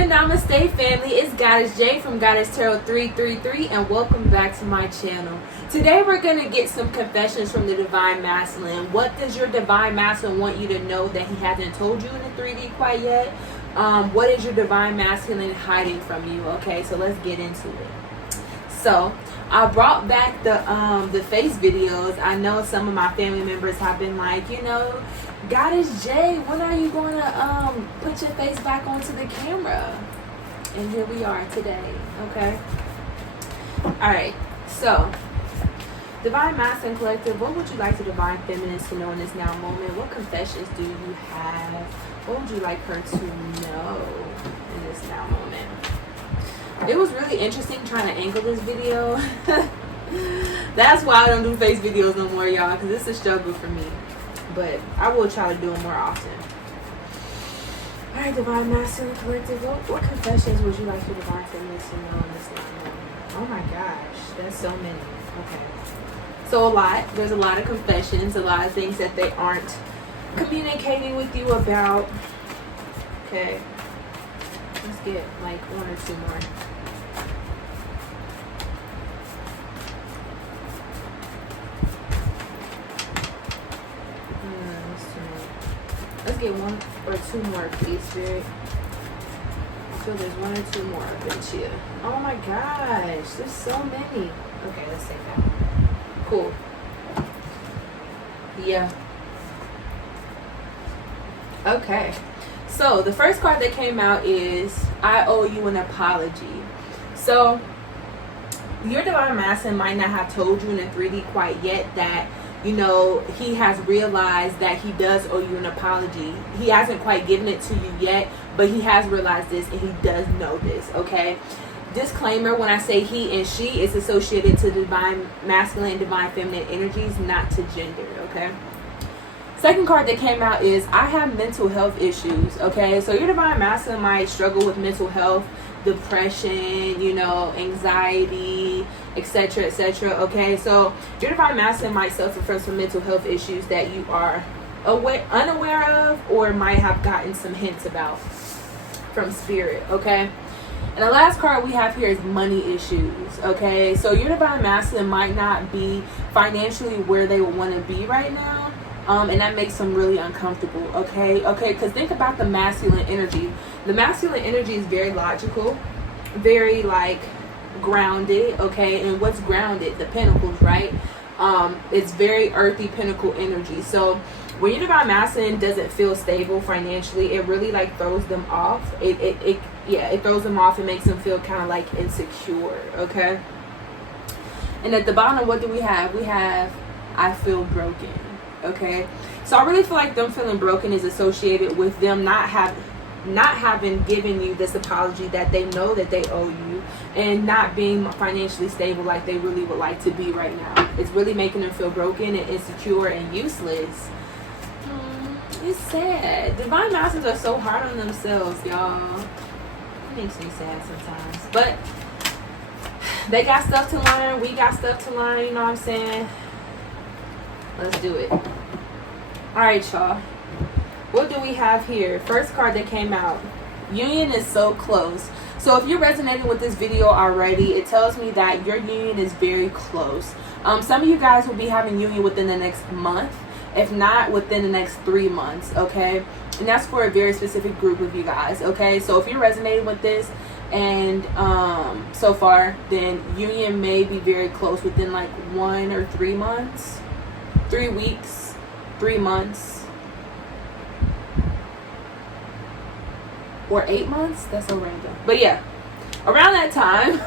And namaste family, it's Goddess J from Goddess Tarot 333 and welcome back to my channel. Today we're going to get some confessions from the Divine Masculine. What does your Divine Masculine want you to know that he hasn't told you in the 3D quite yet? What is your Divine Masculine hiding from you? Okay, so let's get into it. So I brought back the face videos. I know some of my family members have been like, Goddess J, when are you going to put your face back onto the camera? And here we are today, okay? Alright, so Divine Masculine Collective, what would you like the Divine Feminines to know in this now moment? What confessions do you have? What would you like her to know in this now moment? It was really interesting trying to angle this video. That's why I don't do face videos no more, y'all, because it's a struggle for me. But I will try to do them more often. Alright, Divine Masculine Collective, what confessions would you like your Divine Feminines to know in this now moment? Oh my gosh, that's so many. Okay. So there's a lot of confessions, a lot of things that they aren't communicating with you about. Okay. Let's get like one or two more. Let's get one or two more, please, Spirit. I feel there's one or two more up in here. Oh my gosh, there's so many. Okay, let's take that. Cool. Yeah. Okay. So the first card that came out is I owe you an apology. So your Divine Masculine might not have told you in the 3D quite yet that he has realized that he does owe you an apology. He hasn't quite given it to you yet, but he has realized this and he does know this, okay? Disclaimer, when I say he and she, it's associated to Divine Masculine and Divine Feminine energies, not to gender, okay? Second card that came out is I have mental health issues, okay? So your Divine Masculine might struggle with mental health, depression, anxiety, etc., etc., okay? So your Divine Masculine might suffer from some mental health issues that you are unaware of or might have gotten some hints about from Spirit, okay? And the last card we have here is money issues, okay? So your Divine Masculine might not be financially where they would want to be right now. And that makes them really uncomfortable, okay? Because think about the masculine energy. The masculine energy is very logical, very, grounded, okay? And what's grounded? The pentacles, right? It's very earthy pinnacle energy. So when your Divine Masculine doesn't feel stable financially, it really, throws them off. It throws them off and makes them feel kind of, insecure, okay? And at the bottom, what do we have? We have, I feel broken. Okay, so I really feel like them feeling broken is associated with them not having given you this apology that they know that they owe you, and not being financially stable like they really would like to be right now. It's really making them feel broken and insecure and useless. It's sad. Divine Masters are so hard on themselves, y'all. It makes me sad sometimes, but they got stuff to learn. We got stuff to learn. You know what I'm saying? Let's do it. Alright, y'all. What do we have here? First card that came out. Union is so close. So if you're resonating with this video already, it tells me that your union is very close. Some of you guys will be having union within the next month. If not, within the next 3 months, okay? And that's for a very specific group of you guys, okay? So if you're resonating with this and so far, then union may be very close within 1 or 3 months. 3 weeks, 3 months, or 8 months. That's so random, but yeah, around that time.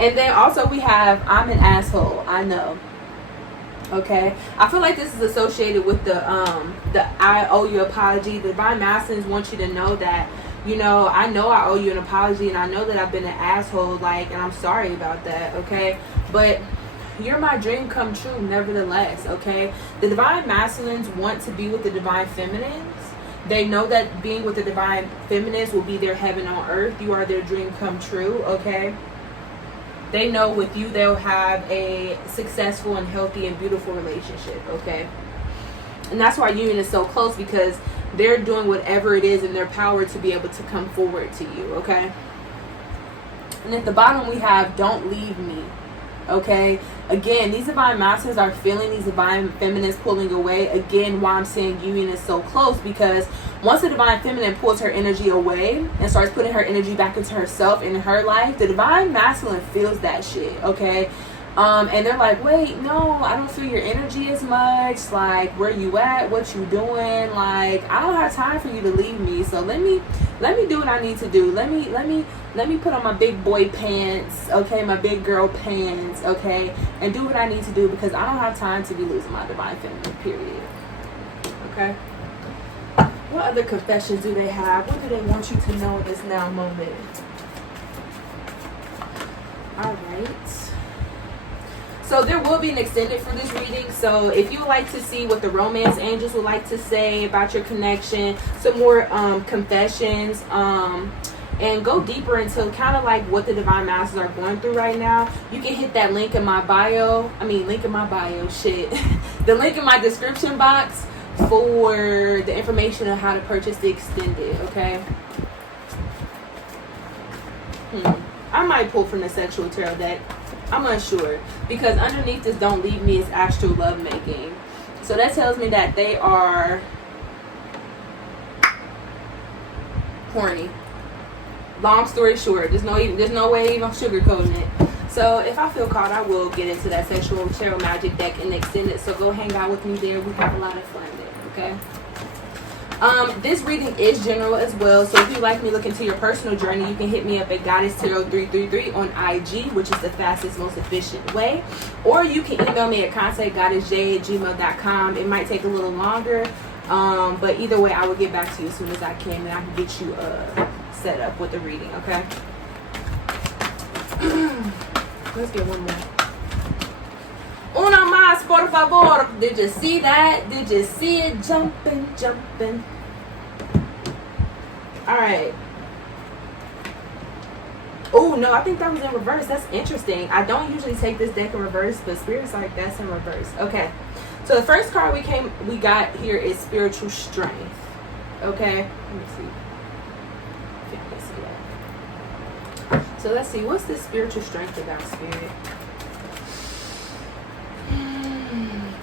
And then also we have I'm an asshole. I know, okay? I feel like this is associated with the I owe you apology. The Divine Masculines want you to know that I know I owe you an apology, and I know that I've been an asshole, and I'm sorry about that, okay? But you're my dream come true nevertheless, okay? The Divine Masculines want to be with the Divine Feminines. They know that being with the Divine Feminines will be their heaven on earth. You are their dream come true, okay? They know with you they'll have a successful and healthy and beautiful relationship, okay? And that's why union is so close, because they're doing whatever it is in their power to be able to come forward to you, okay? And at the bottom we have, don't leave me. Okay, again, these divine masculines are feeling these divine feminines pulling away. Again, why I'm saying union is so close, because once the divine feminine pulls her energy away and starts putting her energy back into herself in her life, the divine masculine feels that shit, okay? And they're like, wait, no, I don't feel your energy as much. Like, where you at? What you doing? Like, I don't have time for you to leave me. So let me do what I need to do. Let me put on my big boy pants, okay, my big girl pants, okay, and do what I need to do, because I don't have time to be losing my divine feminine, period. Okay. What other confessions do they have? What do they want you to know in this now moment? All right. So there will be an extended for this reading. So if you would like to see what the romance angels would like to say about your connection, some more confessions, and go deeper into kind of like what the divine masters are going through right now, you can hit that link in my bio. Shit. The link in my description box for the information on how to purchase the extended, okay? I might pull from the sexual tarot deck. I'm unsure, because underneath this don't leave me is astral love making. So that tells me that they are horny. Long story short, there's no way even sugarcoating it. So if I feel called, I will get into that sexual tarot magic deck and extend it. So go hang out with me there. We have a lot of fun there, okay? This reading is general as well, so if you'd like me to look into your personal journey, you can hit me up at Goddess Tarot 333 on IG, which is the fastest, most efficient way, or you can email me at contactgoddessj@gmail.com. It might take a little longer, but either way, I will get back to you as soon as I can, and I can get you set up with the reading, okay? Let's get one more. Uno más, por favor. Did you see that? Did you see it jumping? All right. Oh, no, I think that was in reverse. That's interesting. I don't usually take this deck in reverse, but Spirit's like, that's in reverse. Okay. So the first card we got here is Spiritual Strength. Okay. Let me see. I think I see that. So let's see. What's this spiritual strength about, Spirit?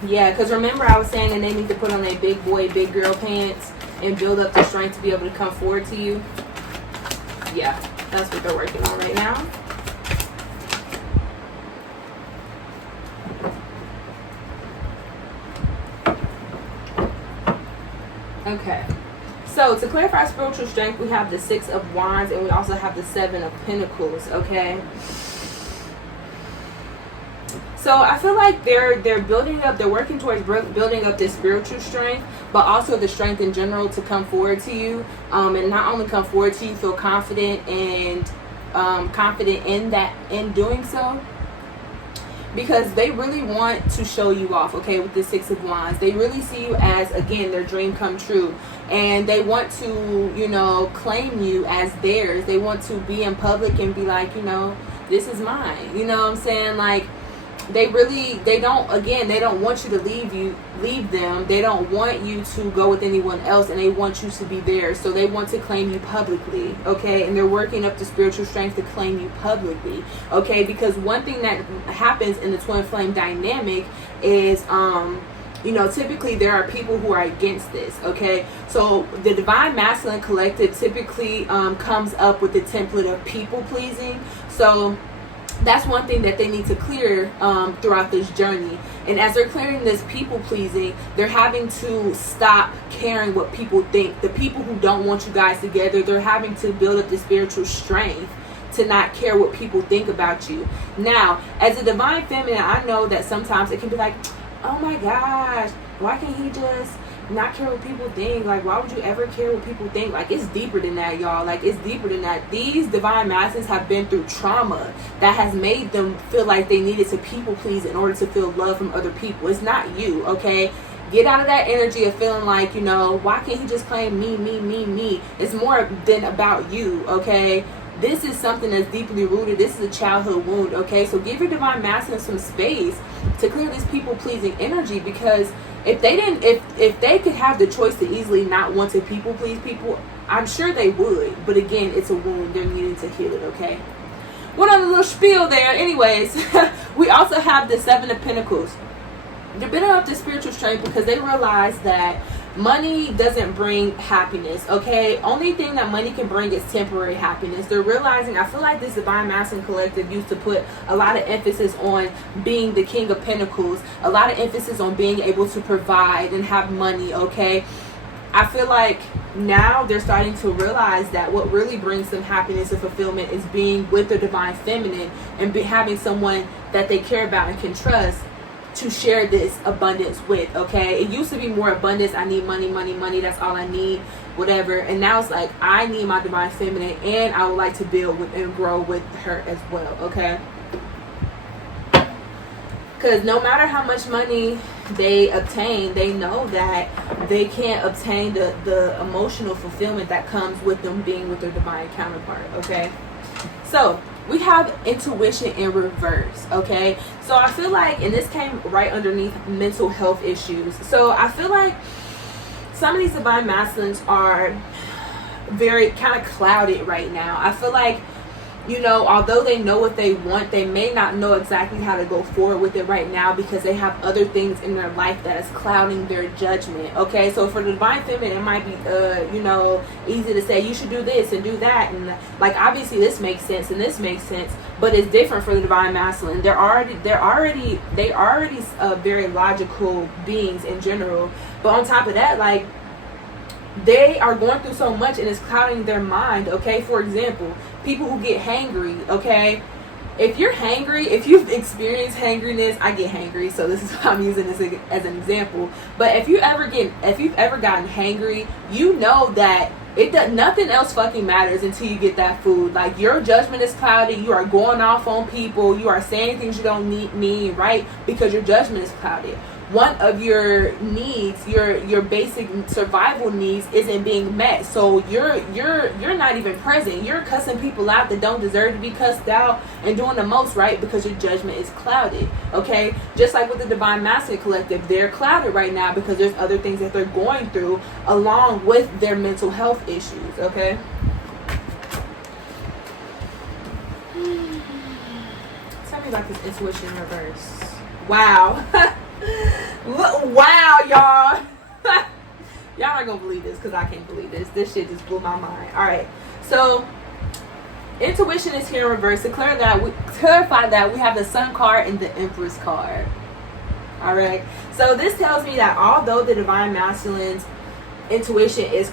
Yeah, because remember I was saying that they need to put on their big boy, big girl pants and build up the strength to be able to come forward to you. Yeah, that's what they're working on right now. Okay. So to clarify spiritual strength, we have the 6 of Wands and we also have the 7 of Pentacles, okay? So I feel like they're building up, they're working towards building up this spiritual strength, but also the strength in general to come forward to you, and not only come forward to you, feel confident and confident in that, in doing so, because they really want to show you off, okay, with the 6 of Wands. They really see you as, again, their dream come true, and they want to, you know, claim you as theirs. They want to be in public and be like, you know, this is mine, you know what I'm saying? Like, they don't want you to leave them. They don't want you to go with anyone else, and they want you to be theirs. So they want to claim you publicly, okay? And they're working up the spiritual strength to claim you publicly, okay? Because one thing that happens in the twin flame dynamic is, you know, typically there are people who are against this, okay? So the divine masculine collective typically comes up with the template of people pleasing. So that's one thing that they need to clear throughout this journey. And as they're clearing this people pleasing, they're having to stop caring what people think. The people who don't want you guys together, they're having to build up the spiritual strength to not care what people think about you. Now, as a divine feminine, I know that sometimes it can be like, oh my gosh, why can't he just not care what people think? Like, why would you ever care what people think? Like, it's deeper than that, y'all. Like, it's deeper than that. These divine masses have been through trauma that has made them feel like they needed to people please in order to feel love from other people. It's not you, okay? Get out of that energy of feeling like, you know, why can't he just claim me? It's more than about you, okay? this is something that's deeply rooted. This is a childhood wound, okay? So give your divine masculine some space to clear this people-pleasing energy, because if they didn't, if they could have the choice to easily not want to people-please people, I'm sure they would. But again, it's a wound. They're needing to heal it, okay? One other little spiel there. Anyways, we also have the Seven of Pentacles. They're building up the spiritual strength because they realize that money doesn't bring happiness, okay? Only thing that money can bring is temporary happiness. They're realizing, I feel like this Divine Masculine Collective used to put a lot of emphasis on being the King of Pentacles, a lot of emphasis on being able to provide and have money, okay? I feel like now they're starting to realize that what really brings them happiness and fulfillment is being with the Divine Feminine and having someone that they care about and can trust to share this abundance with, okay? It used to be more abundance. I need money, money, money. That's all I need, whatever. And now it's like, I need my Divine Feminine, and I would like to build with and grow with her as well, okay? Because no matter how much money they obtain, they know that they can't obtain the emotional fulfillment that comes with them being with their divine counterpart, okay? So we have intuition in reverse, okay? So I feel like, and this came right underneath mental health issues. So I feel like some of these divine masculines are very kind of clouded right now. I feel like, you know, although they know what they want, they may not know exactly how to go forward with it right now because they have other things in their life that is clouding their judgment, okay? So for the Divine Feminine, it might be, you know, easy to say, you should do this and do that. And, like, obviously this makes sense and this makes sense, but it's different for the Divine Masculine. They already very logical beings in general. But on top of that, like, they are going through so much and it's clouding their mind, okay? For example, people who get hangry, okay? If you're hangry, if you've experienced hangriness, I get hangry, so this is why I'm using this as an example. But if you've ever gotten hangry, you know that nothing else fucking matters until you get that food. Like, your judgment is clouded. You are going off on people. You are saying things you don't mean, right? Because your judgment is clouded. One of your needs, your basic survival needs, isn't being met. So you're not even present. You're cussing people out that don't deserve to be cussed out and doing the most, right? Because your judgment is clouded, okay? Just like with the Divine Masculine Collective, they're clouded right now because there's other things that they're going through along with their mental health issues, okay? Tell me about this intuition in reverse. Wow. Wow, y'all. Y'all not gonna believe this because I can't believe this. This shit just blew my mind. Alright, so intuition is here in reverse. To clarify that we have the Sun card and the Empress card. Alright, so this tells me that although the Divine Masculine's intuition is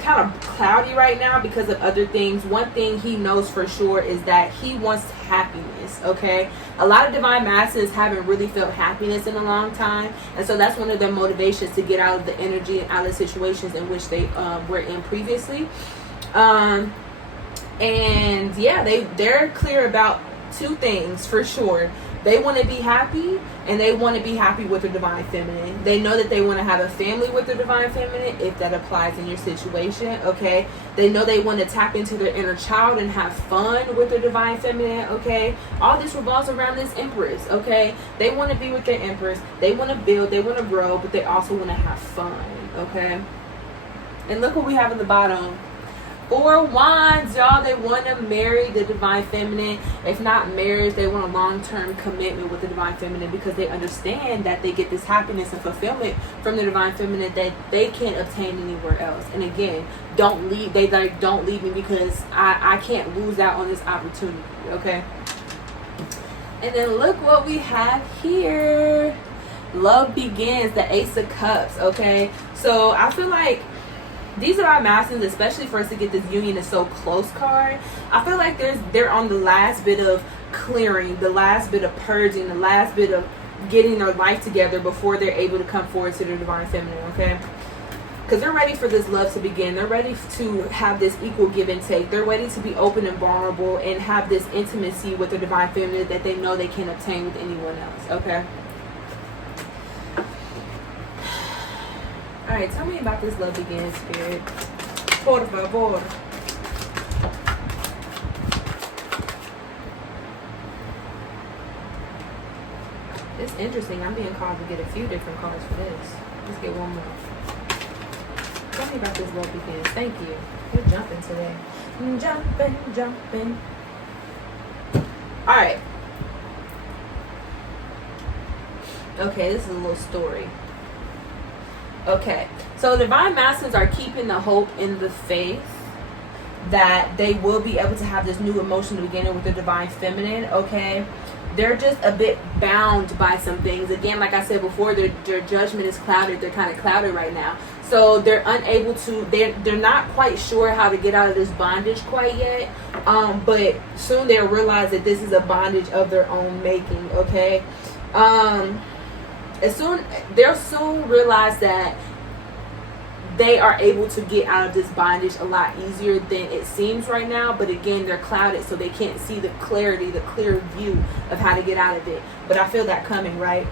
kind of cloudy right now because of other things, one thing he knows for sure is that he wants happiness, okay? A lot of Divine Masculines haven't really felt happiness in a long time, and so that's one of their motivations to get out of the energy and out of situations in which they were in previously. And yeah, they're clear about two things for sure. They want to be happy, and they want to be happy with their Divine Feminine. They know that they want to have a family with their Divine Feminine, if that applies in your situation, okay? They know they want to tap into their inner child and have fun with their Divine Feminine, okay? All this revolves around this Empress, okay? They want to be with their Empress. They want to build. They want to grow, but they also want to have fun, okay? And look what we have at the bottom. 4 Wands, y'all. They want to marry the Divine Feminine. If not marriage, they want a long-term commitment with the Divine Feminine because they understand that they get this happiness and fulfillment from the Divine Feminine that they can't obtain anywhere else. And again, don't leave. They like, don't leave me because I can't lose out on this opportunity, okay? And then look what we have here. Love begins, the Ace of Cups, okay? So I feel like these are our masculines, especially for us to get this union is so close card. I feel like they're on the last bit of clearing, the last bit of purging, the last bit of getting their life together before they're able to come forward to their Divine Feminine, okay? Because they're ready for this love to begin. They're ready to have this equal give and take. They're ready to be open and vulnerable and have this intimacy with the Divine Feminine that they know they can't obtain with anyone else, okay? Alright, tell me about this love begins, Spirit. Por favor. interesting. I'm being called to get a few different cards for this. Let's get one more. Tell me about this love begins. Thank you. You're jumping today. Jumping. Alright. Okay, this is a little story. Okay. So divine masculines are keeping the hope in the faith that they will be able to have this new emotional beginning with the divine feminine, okay? They're just a bit bound by some things. Again, like I said before, their judgment is clouded. They're kind of clouded right now. So they're unable to, they're not quite sure how to get out of this bondage quite yet. But soon they'll realize that this is a bondage of their own making, okay? They'll soon realize that they are able to get out of this bondage a lot easier than it seems right now. But again, they're clouded, so they can't see the clarity, the clear view of how to get out of it. But I feel that coming, right?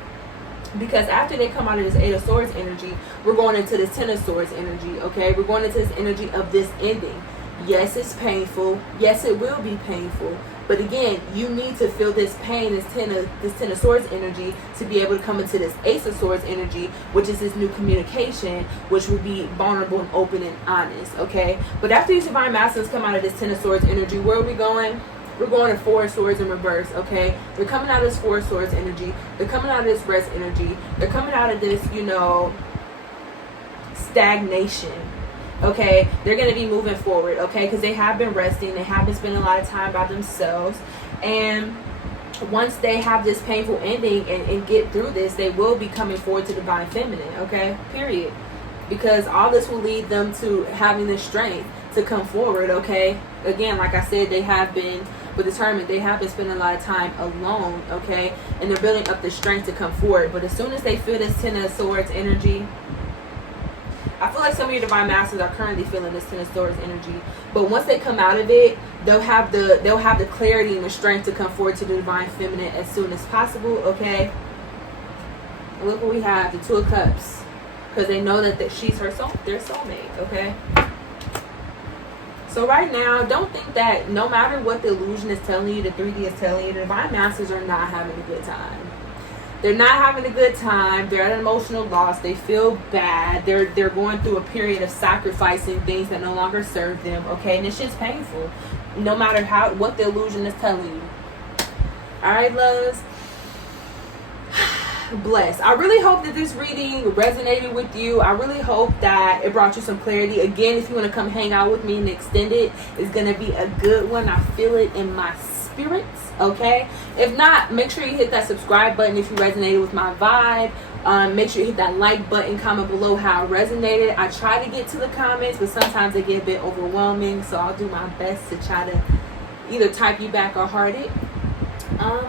Because after they come out of this Eight of Swords energy, we're going into this Ten of Swords energy, okay? We're going into this energy of this ending. Yes, it's painful. Yes, it will be painful. But again, you need to feel this pain, this Ten of Swords energy, to be able to come into this Ace of Swords energy, which is this new communication, which will be vulnerable and open and honest, okay? But after these divine masculines come out of this Ten of Swords energy, where are we going? We're going to Four of Swords in reverse, okay? They're coming out of this Four of Swords energy. They're coming out of this rest energy. They're coming out of this, stagnation. Okay, they're going to be moving forward, okay, because they have been resting. They have been spending a lot of time by themselves. And once they have this painful ending and get through this, they will be coming forward to divine feminine, okay, period. Because all this will lead them to having the strength to come forward, okay. Again, like I said, they have been determined. They have been spending a lot of time alone, okay, and they're building up the strength to come forward. But as soon as they feel this Ten of Swords energy, I feel like some of your divine masters are currently feeling this Ten of Swords energy, but once they come out of it, they'll have the clarity and the strength to come forward to the divine feminine as soon as possible. Okay. And look what we have: the Two of Cups, because they know that she's their soulmate. Okay. So right now, don't think that no matter what the illusion is telling you, the 3D is telling you, the divine masters are not having a good time. They're not having a good time. They're at an emotional loss. They feel bad. They're going through a period of sacrificing things that no longer serve them. Okay, and it's just painful, no matter what the illusion is telling you. All right, loves. Bless. I really hope that this reading resonated with you. I really hope that it brought you some clarity. Again, if you want to come hang out with me and extend it, it's gonna be a good one. I feel it in my spirits. Okay, if not, make sure you hit that subscribe button if you resonated with my vibe. Make sure you hit that like button, comment below how it resonated. I try to get to the comments, but sometimes they get a bit overwhelming, so I'll do my best to try to either type you back or heart it.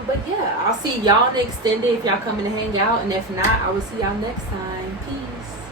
But yeah, I'll see y'all in the extended if y'all coming to hang out, and if not, I will see y'all next time. Peace.